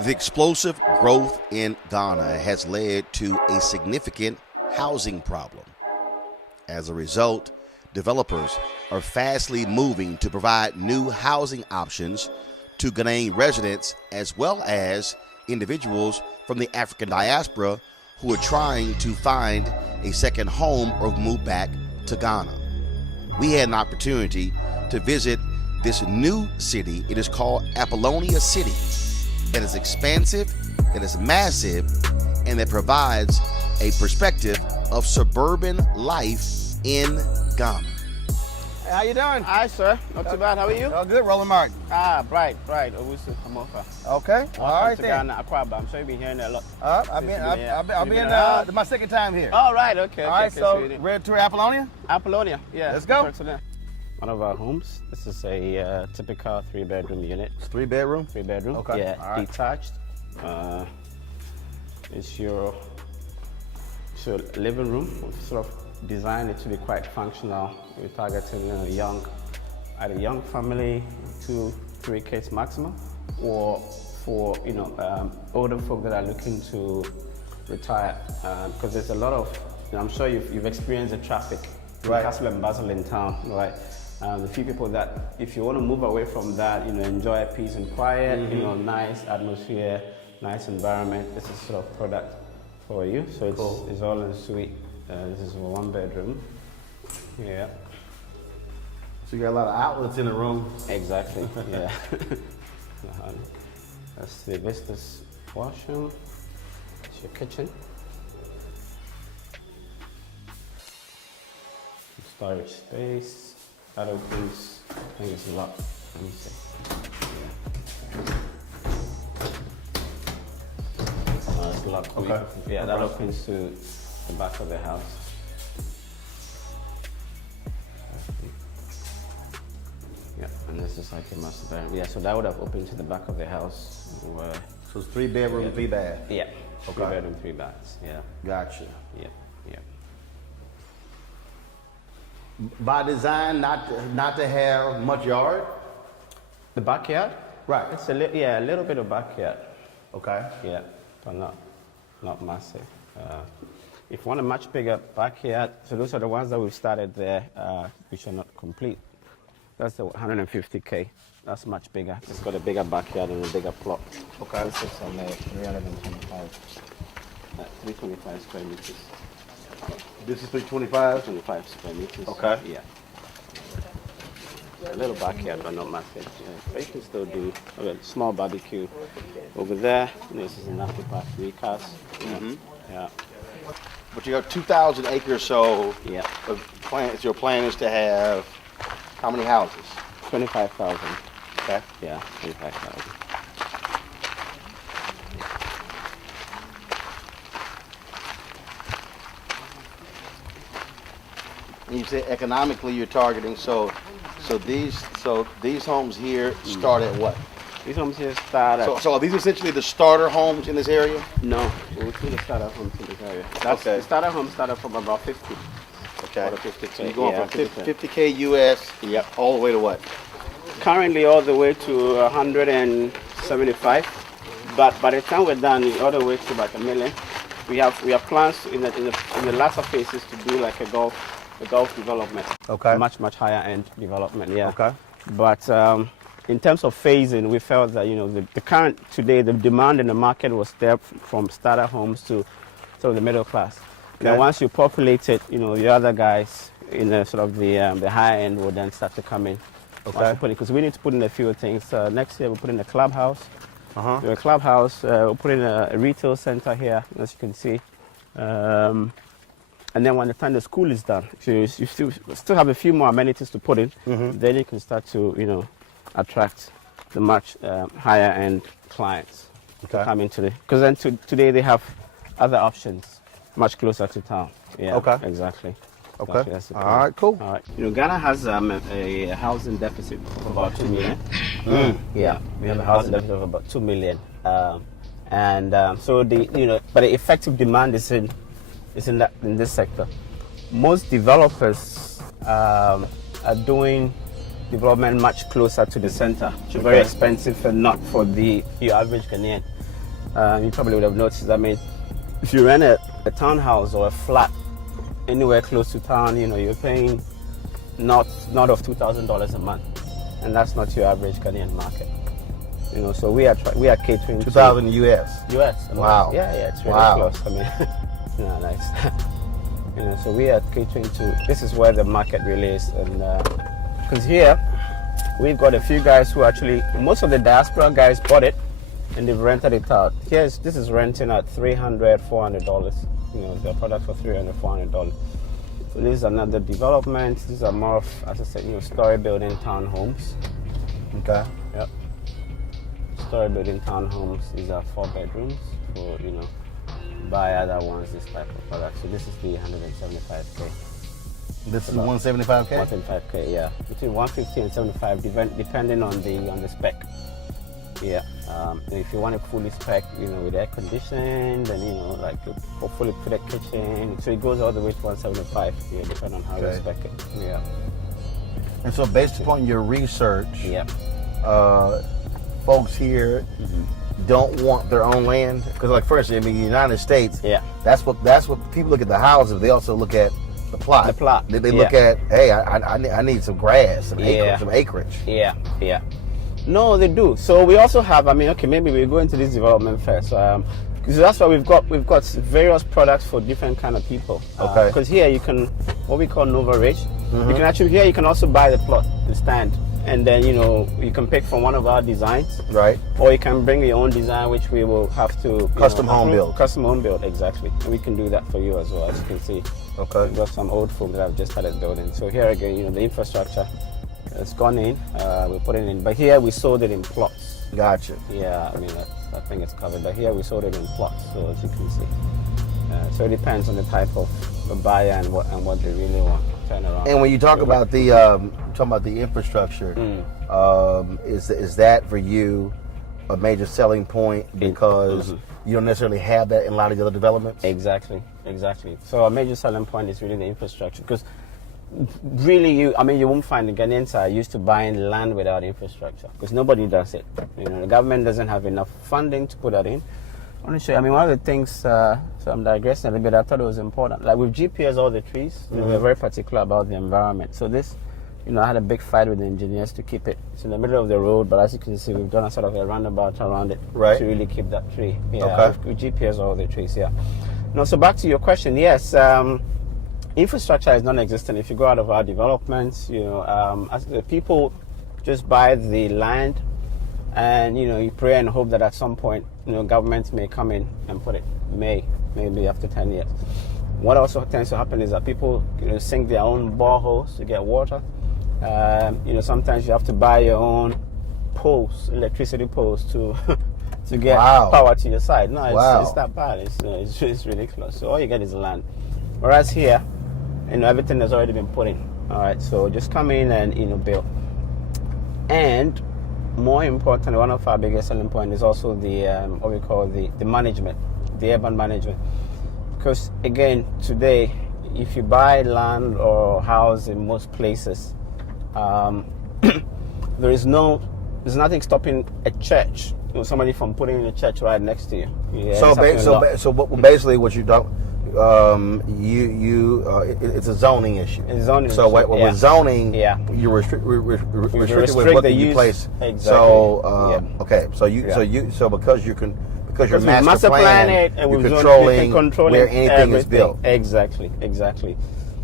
The explosive growth in Ghana has led to a significant housing problem. As a result, developers are fastly moving to provide new housing options to Ghanaian residents as well as individuals from the African diaspora who are trying to find a second home or move back to Ghana. We had an opportunity to visit this new city. It is called Apollonia City. That is expansive, that is massive, and that provides a perspective of suburban life in Ghana. How you doing? Hi, sir. Not too bad. How are you? Oh, good. Roland Martin. Bright. Owusu Kamofa. Okay. All right to then. Ghana, Accra, but I'm sure you've been hearing a lot. I've been my second time here. All right. Okay. All right. So ready to Apollonia? Apollonia. Yeah. Let's go. One of our homes. This is a typical 3-bedroom unit. It's 3-bedroom. 3-bedroom. Okay. Yeah. Right. Detached. It's your living room. We've sort of designed it to be quite functional. We're targeting either young family, 2-3 kids maximum, or for older folk that are looking to retire. Because there's a lot of, I'm sure you've experienced the traffic, right, hustle and bustle in town, right? The few people that, if you want to move away from that, enjoy peace and quiet, nice atmosphere, nice environment, this is sort of product for you. So it's, cool. It's all in suite. This is a 1-bedroom. Yeah. So you got a lot of outlets in the room. Exactly. Yeah. That's the vistas washroom. It's your kitchen. Storage space. That opens. I think it's locked. Let me see. Yeah. It's locked. Okay. Yeah, that opens to the back of the house. Yeah, and this is like a master bedroom. Yeah, so that would have opened to the back of the house. So it's 3-bedroom, 3-bath. Yeah. Okay. 3-bedroom, 3 baths. Yeah. Gotcha. Yeah. By design, not to have much yard. The backyard? Right. It's a little bit of backyard. Okay. Yeah, but not massive. If you want a much bigger backyard, so those are the ones that we've started there, which are not complete. That's the 150K. That's much bigger. It's got a bigger backyard and a bigger plot. Okay. This is on 325 square meters. This is 325? 25 square meters. Okay. Yeah. A little backyard, but not massive. Yeah. But you can still do a small barbecue over there. This is an after park, 3 cars. Yeah. But you got 2,000 acres, so Yeah. your plan is to have how many houses? 25,000. Okay. Yeah, 25,000. And you say economically you're targeting, so these homes here start at what? These homes here start at... So are these essentially the starter homes in this area? No, we'll see the starter homes in this area. Okay. The starter homes start from about 50. Okay. About 50K. So you're going Yeah, from 50K US all the way to what? Currently all the way to 175, but by the time we're done, all the way to about $1 million. We have plans in the latter phases to do like a golf development. Okay. Much higher end development. Yeah. Okay. But in terms of phasing, we felt that the current today the demand in the market was there from starter homes to sort of the middle class. Okay. Now once you populate it, the other guys in the sort of the high end will then start to come in. Okay. Because we need to put in a few things. Next year we'll put in a clubhouse. Uh-huh. A clubhouse. We'll put in a retail center here, as you can see. And then when the time the school is done, so you still have a few more amenities to put in. Then you can start to attract the much higher end clients to come into it. Because then today they have other options much closer to town. Yeah. Okay. Exactly. Okay. That's All right. Cool. All right. Ghana has a housing deficit of about 2 million. Yeah, we have a housing deficit of about 2 million, so but the effective demand is in this sector. Most developers are doing development much closer to the center. It's very expensive and not for your average Ghanaian. You probably would have noticed. I mean, if you rent a townhouse or a flat anywhere close to town, you're paying not of $2,000 a month, and that's not your average Ghanaian market. So we are catering 2,000 US. US. Wow. Yeah, it's really Wow. close. I mean, nice. So we are catering to. This is where the market really is, and because here we've got a few guys who actually, most of the diaspora guys bought it and they've rented it out. This is renting at $300, $400. Their product for $300, $400. So this is another development. These are more of, as I said, story building townhomes. Okay. Yep. Story building townhomes. These are 4 bedrooms for, buy other ones, this type of product. So this is the 175K. This is 175K? 175K, yeah. Between 150 and 75, depending on the spec. Yeah. If you want it fully spec, with air conditioning, then hopefully put a kitchen. So it goes all the way to 175. Yeah, depending on how you spec it. Yeah. And so, based upon your research, yeah, folks here don't want their own land because, like, first, in the United States, yeah, that's what people look at the houses. They also look at the plot. The plot. They look at, hey, I need some grass, some acreage. Yeah, yeah. No, they do. So we also have. Maybe we go into this development first. Because that's why we've got various products for different kind of people. Okay. Because here you can, what we call Nova Ridge. You can actually you can also buy the plot, the stand, and then you can pick from one of our designs. Right. Or you can bring your own design, which we will have to custom home build. Custom home build, exactly. And we can do that for you as well, as you can see. Okay. We've got some old foam that I've just started building. So here again, the infrastructure has gone in. We put it in, but here we sold it in plots. Gotcha. Yeah, I think it's covered. But here we sold it in plots, so as you can see. So it depends on the type of the buyer and what they really want. Turn around. And when you talk about the infrastructure, is that for you a major selling point because you don't necessarily have that in a lot of the other developments? Exactly. So a major selling point is really the infrastructure because really you won't find the Ghanaians are used to buying land without infrastructure because nobody does it. The government doesn't have enough funding to put that in. I want to show you, one of the things, so I'm digressing a little bit, I thought it was important. Like with GPS, all the trees, we're very particular about the environment. So this, I had a big fight with the engineers to keep it. It's in the middle of the road, but as you can see, we've done a sort of a roundabout around it to really keep that tree. Yeah, okay. with GPS, all the trees, yeah. No, so back to your question, yes, infrastructure is non-existent. If you go out of our developments, as the people just buy the land, and you pray and hope that at some point government may come in and put it, maybe after 10 years. What also tends to happen is that people sink their own boreholes to get water. Sometimes you have to buy your own poles, electricity poles to get power to your side. No, it's that bad. It's ridiculous. So all you get is land. Whereas here, everything has already been put in. All right, so just come in and build. And more important, one of our biggest selling point is also the what we call the management, the urban management. Because again, today, if you buy land or house in most places, there's nothing stopping a church, somebody from putting in a church right next to you. Yeah, so basically, what you don't. It's a zoning issue. It's zoning. So with zoning, you're restricted with what you place. Exactly. So okay, so because you're master planning it, and you're controlling where anything is built. Exactly.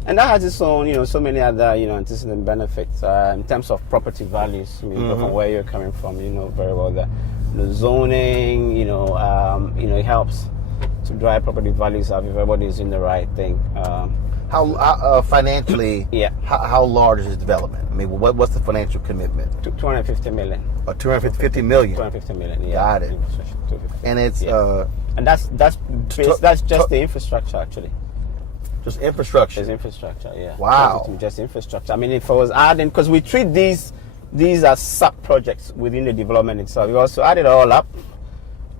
And that has its own, so many other, antecedent benefits in terms of property values. From where you're coming from, very well that the zoning, it helps to drive property values up if everybody is in the right thing. How financially? How large is this development? What's the financial commitment? 250 million. 250 million. 250 million. Yeah. Got it. And it's and that's just the infrastructure actually. Just infrastructure. Just infrastructure. Yeah. Wow. Just infrastructure. If I was adding, because we treat these as sub projects within the development itself. We also add it all up.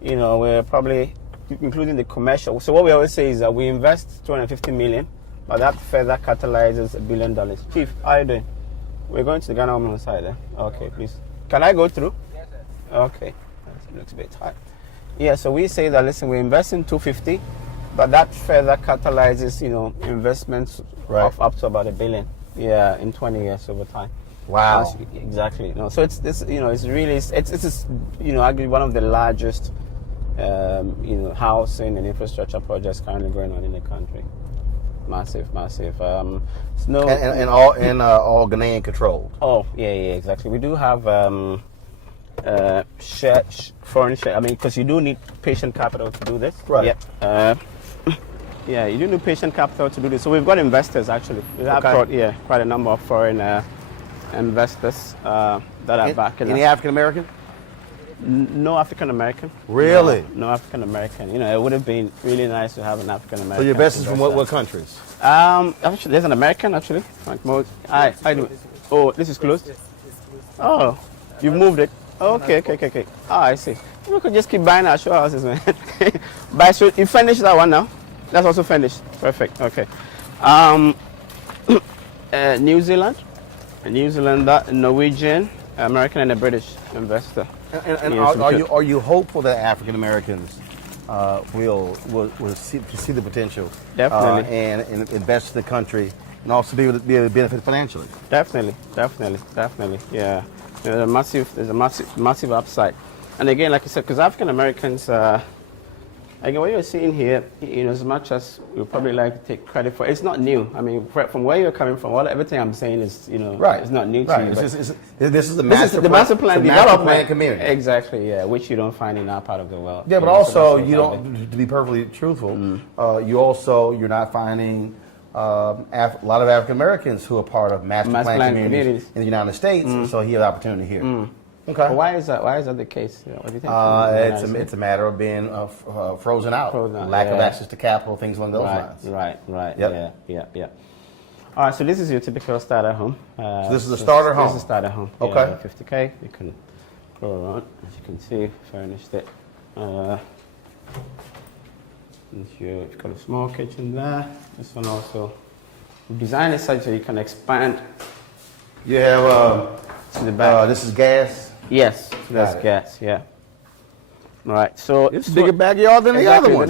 We're probably including the commercial. So what we always say is that we invest 250 million, but that further catalyzes $1 billion. Chief, how are you doing? We're going to the Ghana woman side there. Okay, please. Can I go through? Yes, sir. Okay. That looks a bit high. Yeah, so we say that, listen, we invest in 250, but that further catalyzes, investments of up to about $1 billion. Yeah, in 20 years over time. Wow. Exactly. So it's this, it's really, it's arguably one of the largest housing and infrastructure projects currently going on in the country. Massive. And all Ghanaian controlled. Oh yeah, exactly. We do have foreign share. Because you do need patient capital to do this. Right. Yeah. Yeah, you do need patient capital to do this. So we've got investors actually. We have quite a number of foreign investors that are backing Any us. African American? No African American. Really? No African American. You know, it would have been really nice to have an African American. So your investors from what countries? Actually, there's an American actually. Frank Mode. Hi, how you doing? Oh, this is closed. Oh, you moved it. Okay. Oh, I see. We could just keep buying our show houses, man. So you finished that one now? That's also finished. Perfect. Okay. New Zealand, Norwegian, American, and a British investor. And are you hopeful that African Americans will see the potential and invest in the country and also be able to benefit financially? Definitely. Yeah, there's a massive upside. And again, like I said, because African Americans, again, what you're seeing here, you know, as much as we probably like to take credit for, it's not new. I mean, from where you're coming from, everything I'm saying is, you know, it's not new to you. This is the master plan development community. Exactly, yeah, which you don't find in our part of the world. Yeah, but also you don't. To be perfectly truthful, you're not finding a lot of African Americans who are part of master plan communities in the United States. So he has opportunity here. Okay. Why is that? Why is that the case? Yeah, what do you think? It's a matter of being frozen out, lack of access to capital, things along those lines. Right. Yep. Yeah. All right. So this is your typical starter home. So this is a starter home. This is a starter home. Okay. Yeah, 50K. You can go around, as you can see, furnished it. You've got a small kitchen there. This one also. We designed it such that you can expand. You have to the back. This is gas. Yes, that's gas, yeah. Right, so it's a bigger backyard than the other one.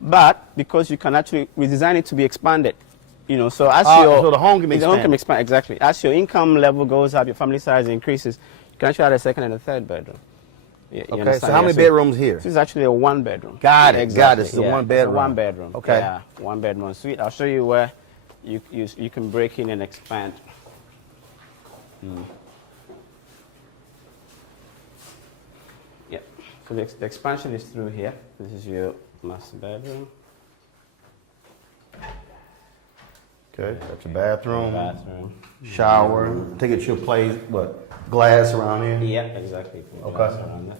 But because you can actually redesign it to be expanded, you know, so as so the home can be expanded. expand, exactly. As your income level goes up, your family size increases, you can actually add a second and a third bedroom. Okay, so how many bedrooms here? This is actually a one bedroom. Got it, exactly. This is a one bedroom. One bedroom. Okay. Yeah, one bedroom suite. I'll show you where you can break in and expand. Yeah, so the expansion is through here. This is your master bedroom. Okay, that's your bathroom. Bathroom. Shower. Take it to your place. What? Glass around here? Yeah, exactly. Glass around that.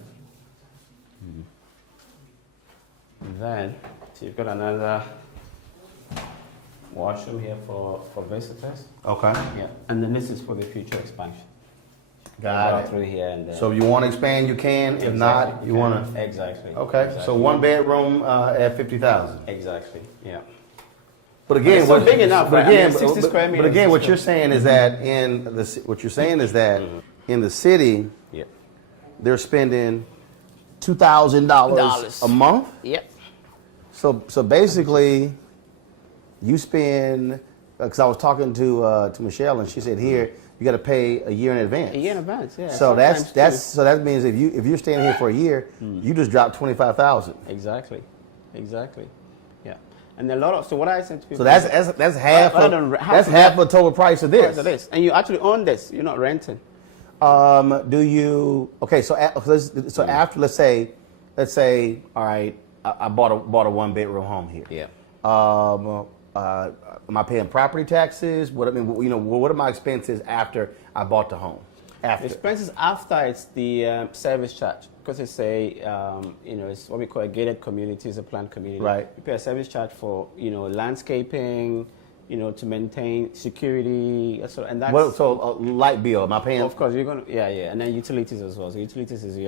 Then, so you've got another washroom here for visitors. Okay. Yeah, and then this is for the future expansion. Got it. Through here and there. So if you want to expand, you can. If not, you want to. Exactly. Okay. Exactly. So one bedroom at 50,000. Exactly. Yeah. But again, it's big enough. But right? again, 60 square meters. but again, what you're saying is that in the city, they're spending $2,000 a month. Yep. So basically, you spend. Because I was talking to Michelle, and she said here you got to pay a year in advance. A year in advance, yeah. So that means if you're staying here for a year, you just dropped $25,000. Exactly. Yeah. And a lot of what I said to people. So that's half half the total price of this. And you actually own this. You're not renting. Do you? Okay. So after let's say, all right, I bought a one bedroom home here. Yeah. Am I paying property taxes? What are my expenses after I bought the home? After expenses after it's the service charge, because it's it's what we call a gated community, it's a planned community. Right. You pay a service charge for landscaping, to maintain security, and that's. So light bill, am I paying? Of course, you're gonna and then utilities as well. So utilities is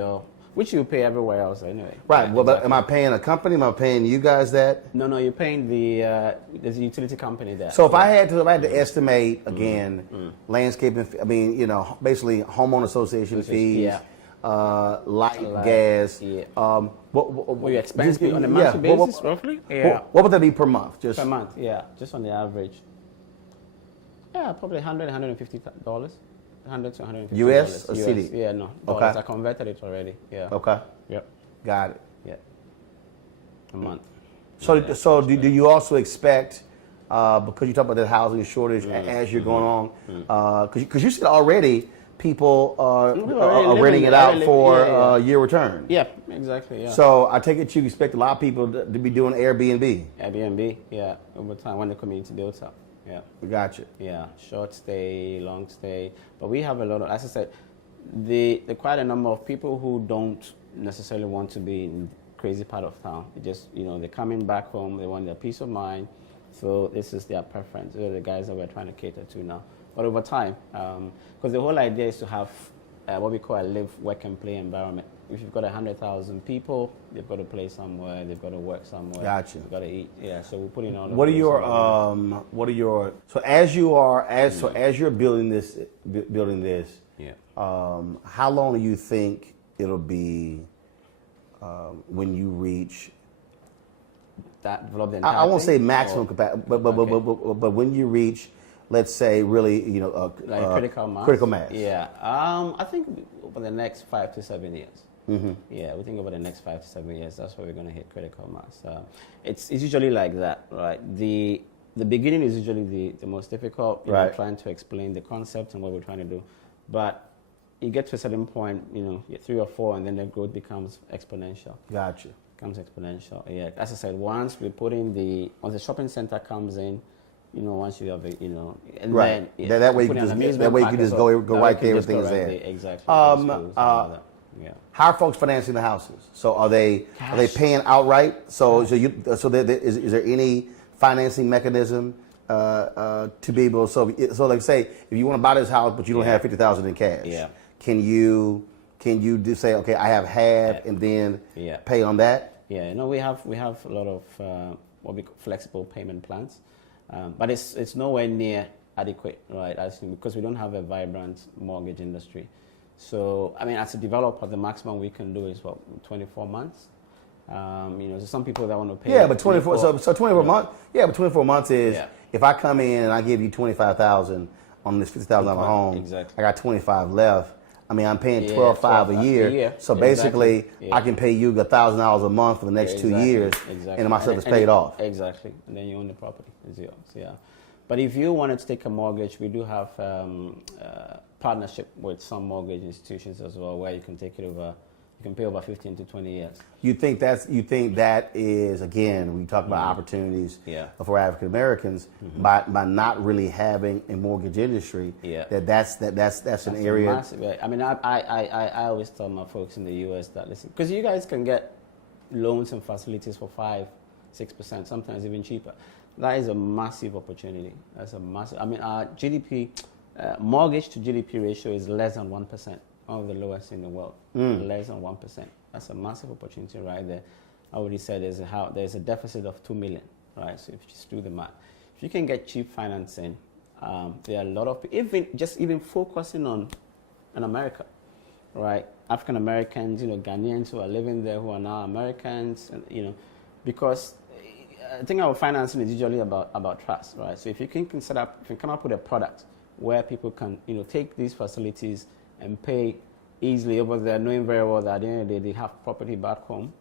which you pay everywhere else anyway. Right. Well, but am I paying a company? Am I paying you guys that? No, you're paying there's a utility company there. So if I had to estimate again, landscaping, basically homeowner association fees, light, gas. Yeah. What your expense be on a monthly basis, roughly? Yeah. What would that be per month? Per month, yeah, just on the average. Yeah, probably $100, $150. $100 to $150. US or city? Yeah, no. Dollars. I converted it already. Yeah. Okay. Yep. Got it. Yeah. A month. So do you also expect, because you talk about the housing shortage as you're going on, because you said already people are renting it out for year return. Yeah, exactly. Yeah. So I take it you expect a lot of people to be doing Airbnb. Airbnb, yeah, over time when the community builds up. Yeah. Gotcha. Yeah, short stay, long stay. But we have a lot of, as I said, the quite a number of people who don't necessarily want to be in crazy part of town. They just, they're coming back home, they want their peace of mind. So this is their preference. These are the guys that we're trying to cater to now. But over time, because the whole idea is to have what we call a live, work, and play environment. If you've got 100,000 people, they've got to play somewhere, they've got to work somewhere. Gotcha. They've got to eat. Yeah. So we're putting all. So as you're building this. Yeah. How long do you think it'll be when you reach that develop the I won't say maximum capacity, but when you reach, let's say, really, like critical mass. Critical mass. Yeah. I think over the next 5 to 7 years. Mm-hmm. Yeah, we think over the next 5 to 7 years, that's where we're going to hit critical mass. It's usually like that, right? The beginning is usually the most difficult, right. Trying to explain the concept and what we're trying to do. But you get to a certain point, you're 3 or 4, and then the growth becomes exponential. Gotcha. Becomes exponential. Yeah, as I said, once the shopping center comes in, once you have it, and right. then that way you can just go right there, everything is there. Exactly. How are folks financing the houses? So are they paying outright? So is there any financing mechanism to be able? So like say if you want to buy this house but you don't have $50,000 in cash, can you just say, okay, I have half and then pay on that? Yeah, we have a lot of what we call flexible payment plans, but it's nowhere near adequate, right? Because we don't have a vibrant mortgage industry. So as a developer, the maximum we can do is 24 months. So some people that want to pay. Yeah, but 24. So 24 months. Yeah, but 24 months is if I come in and I give you $25,000 on this $50,000 home. Exactly. I got 25 left. I'm paying $12,500 a year. So basically, I can pay you $1,000 a month for the next 2 years, and my stuff is paid off. Exactly, and then you own the property. It's yours. Yeah, but if you wanted to take a mortgage, we do have partnership with some mortgage institutions as well, where you can take it over. You can pay over 15 to 20 years. You think that is, again, we talk about opportunities for African Americans by not really having a mortgage industry. That's an area. Massive, I always tell my folks in the U.S. that listen, because you guys can get loans and facilities for 5-6%, sometimes even cheaper. That is a massive opportunity. That's a massive. Our GDP mortgage to GDP ratio is less than 1%. One of the lowest in the world, less than 1%. That's a massive opportunity right there. I already said there's a deficit of 2 million, right? So if you just do the math, if you can get cheap financing, there are a lot of people, even focusing on America, right? African Americans, Ghanaians who are living there who are now Americans, and, because I think our financing is usually about trust, right? So if you can come up with a product where people can, take these facilities and pay easily over there, knowing very well that at the end of the day they have property back home,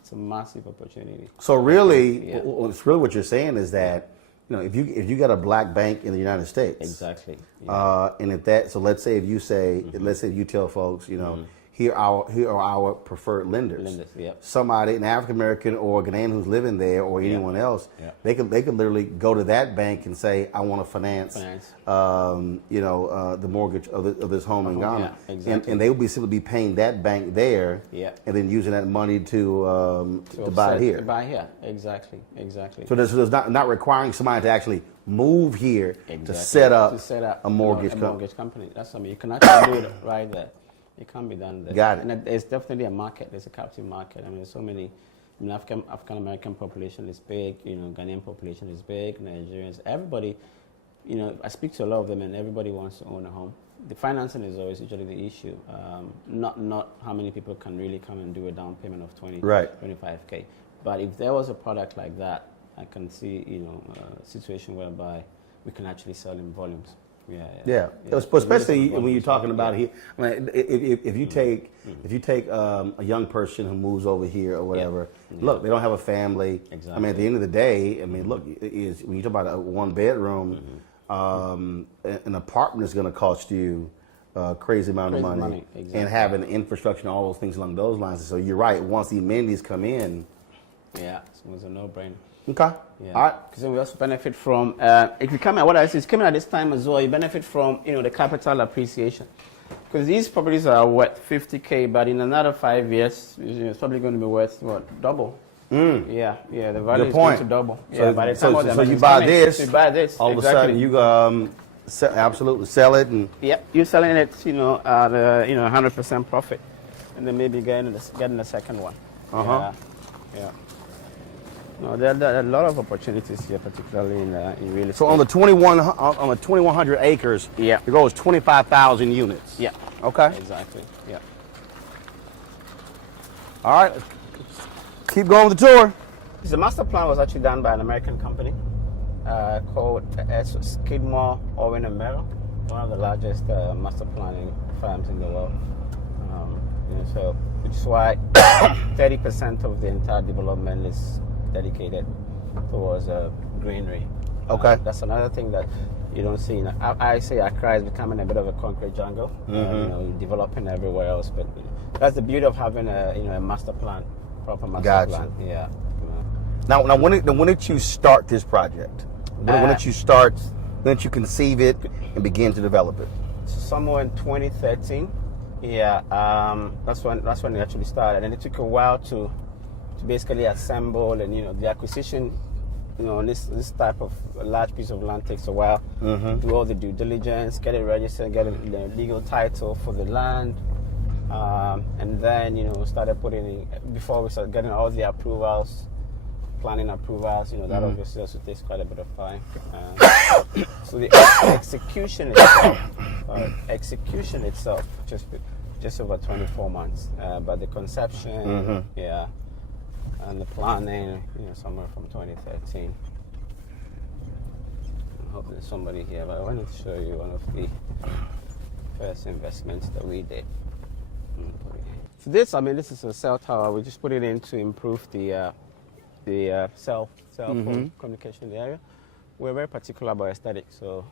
it's a massive opportunity. So really, it's really what you're saying is that, if you got a black bank in the United States, exactly, so let's say if you tell folks, here are our preferred lenders. Somebody, an African American or a Ghanaian who's living there, or anyone else, they could literally go to that bank and say, I want to finance. The mortgage of this home in Ghana, and they will simply be paying that bank there, and then using that money to buy it here. To buy here, exactly. So there's not requiring somebody to actually move here to set up a mortgage company. Mortgage company. That's something you can actually do it right there. It can be done there. Got it. And there's definitely a market. There's a captive market. There's so many. African American population is big. Ghanaian population is big. Nigerians, everybody. I speak to a lot of them, and everybody wants to own a home. The financing is always usually the issue. Not how many people can really come and do a down payment of 25K. But if there was a product like that, I can see a situation whereby we can actually sell in volumes. Yeah. Especially when you're talking about here. If you take a young person who moves over here or whatever, look, they don't have a family. Exactly. At the end of the day, look, when you talk about a 1 bedroom, an apartment is going to cost you crazy amount of money. Exactly. And having infrastructure and all those things along those lines. So you're right. Once the amenities come in, yeah, it was a no-brainer. Okay. Yeah. All right. Because we also benefit from if you come at it's coming at this time as well. You benefit from the capital appreciation. Because these properties are worth $50K, but in another 5 years, it's probably going to be worth double. Yeah, the value is going to double. So, yeah, by the time so you buy this. You buy this. All exactly. of a sudden, you absolutely sell it, and you're selling it, at 100% profit, and then maybe getting the second one. Yeah. No, there are a lot of opportunities here, particularly in real estate. So on the 2,100 acres, yeah, it goes 25,000 units. Yeah. Okay. Exactly. Yeah. All right. Keep going with the tour. The master plan was actually done by an American company called Skidmore, Owen and Merrill, one of the largest master planning firms in the world. So, which is why 30% of the entire development is dedicated towards greenery. Okay. That's another thing that you don't see. I say Accra is becoming a bit of a concrete jungle. Developing everywhere else, but that's the beauty of having a master plan, proper master plan. Yeah. Now, when did you start this project? When did you conceive it and begin to develop it? Somewhere in 2013. Yeah, that's when it actually started, and it took a while to basically assemble, and the acquisition, this type of large piece of land takes a while. Do all the due diligence, get it registered, get the legal title for the land, and then started putting in, before we started getting all the approvals, planning approvals. That obviously also takes quite a bit of time. So the execution itself just over 24 months, but the conception, and the planning, somewhere from 2013. I hope there's somebody here, but I wanted to show you one of the first investments that we did. So this is a cell tower. We just put it in to improve the cell phone communication in the area. We're very particular about aesthetics, so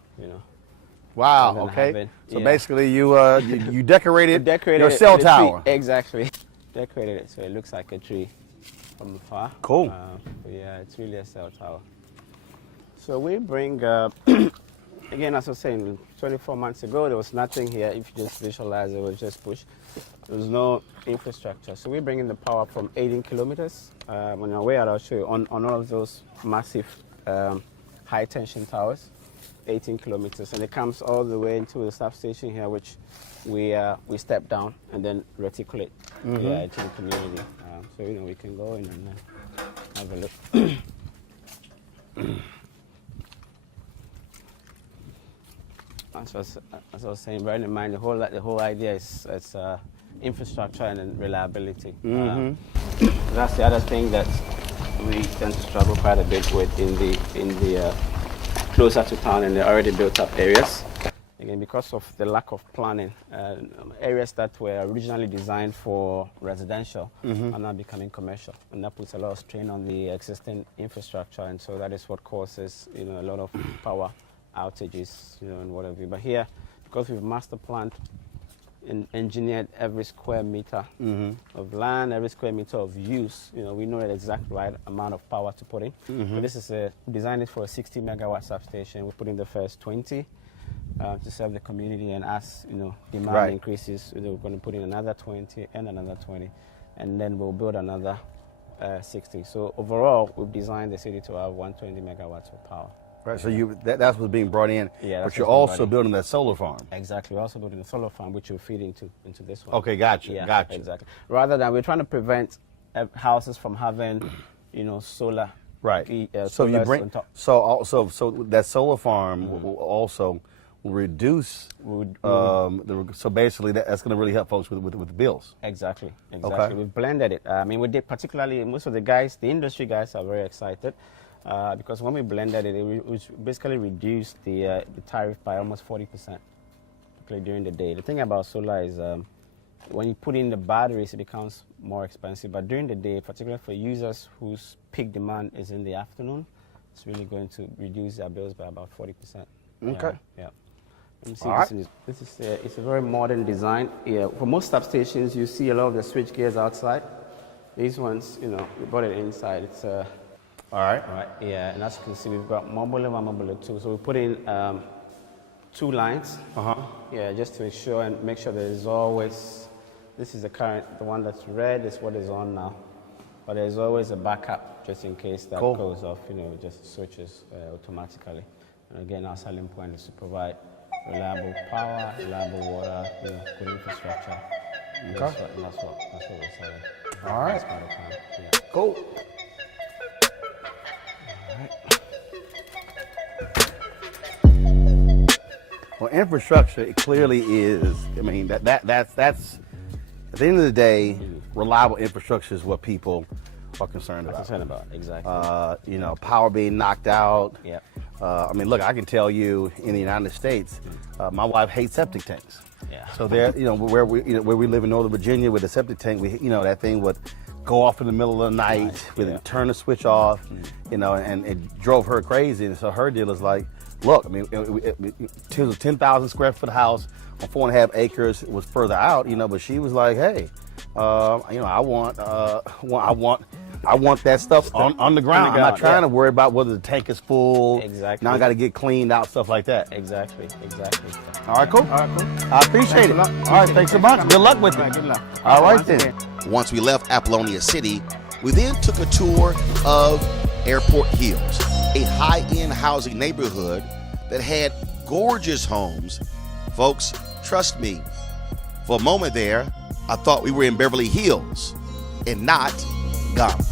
Wow. Okay. So basically, you decorated your cell tower. Exactly. Decorated it so it looks like a tree from afar. Cool. But yeah, it's really a cell tower. So we bring, again, as I was saying, 24 months ago, there was nothing here. If you just visualize it, was just push. There was no infrastructure. So we bring in the power from 18 kilometers. On our way out, I'll show you on all of those massive high tension towers. 18 kilometers, and it comes all the way into the substation here, which we step down and then reticulate into the community. So we can go in and have a look. As I was saying, bearing in mind the whole idea is infrastructure and reliability. That's the other thing that we tend to struggle quite a bit with in the closer to town in the already built up areas. Again, because of the lack of planning, areas that were originally designed for residential are now becoming commercial, and that puts a lot of strain on the existing infrastructure, and so that is what causes a lot of power outages, and whatever. But here, because we've master planned and engineered every square meter of land, every square meter of use, we know the exact right amount of power to put in. So this is designed it for a 60 megawatt substation. We put in the first 20 to serve the community, and as demand increases, we're going to put in another 20 and another 20, and then we'll build another 60. So overall, we've designed the city to have 120 megawatts of power. Right, so that's what's being brought in, but you're also building that solar farm. Exactly, we're also building a solar farm, which will feed into this one. Okay, gotcha. Exactly. Rather than, we're trying to prevent houses from having, solar. Right. So solar you bring on top. So that solar farm will also reduce. So basically, that's going to really help folks with the bills. Exactly. Okay. We've blended it. We did particularly, most of the industry guys are very excited. Because when we blended it, it basically reduced the tariff by almost 40%, particularly during the day. The thing about solar is when you put in the batteries, it becomes more expensive. But during the day, particularly for users whose peak demand is in the afternoon, it's really going to reduce their bills by about 40%. Okay. Yeah. See, it's a very modern design. Yeah, for most substations, you see a lot of the switch gears outside. These ones, we brought it inside. It's all right. All right. Yeah, and as you can see, we've got mobile 1, mobile 2. So we put in 2 lines. Yeah, just to ensure and make sure there is always. This is the one that's red is what is on now, but there's always a backup just in case that goes off. It just switches automatically. And again, our selling point is to provide reliable power, reliable water, good infrastructure. And that's what we're selling. All right. Yeah. Cool. Well, infrastructure, it clearly is. I mean, that's at the end of the day, reliable infrastructure is what people are concerned about. Exactly. Power being knocked out. Yeah. I mean, look, I can tell you in the United States, my wife hates septic tanks. Yeah. So there, where we live in Northern Virginia with the septic tank, that thing would go off in the middle of the night, we'd turn the switch off, and it drove her crazy. And so her deal is like, look, I mean, it was a 10,000 square foot house on 4.5 acres. It was further out, but she was like, hey, I want that stuff on the ground. I'm not trying to worry about whether the tank is full. Exactly. Now I got to get cleaned out, stuff like that. Exactly. All right, cool. I appreciate it. All right, thanks a bunch. Good luck with it. Good luck. All right then. Once we left Apollonia City, we then took a tour of Airport Hills, a high-end housing neighborhood that had gorgeous homes. Folks, trust me, for a moment there, I thought we were in Beverly Hills and not Ghana.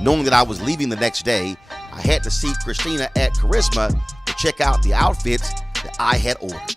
Knowing that I was leaving the next day, I had to see Christina at Charisma to check out the outfits that I had ordered.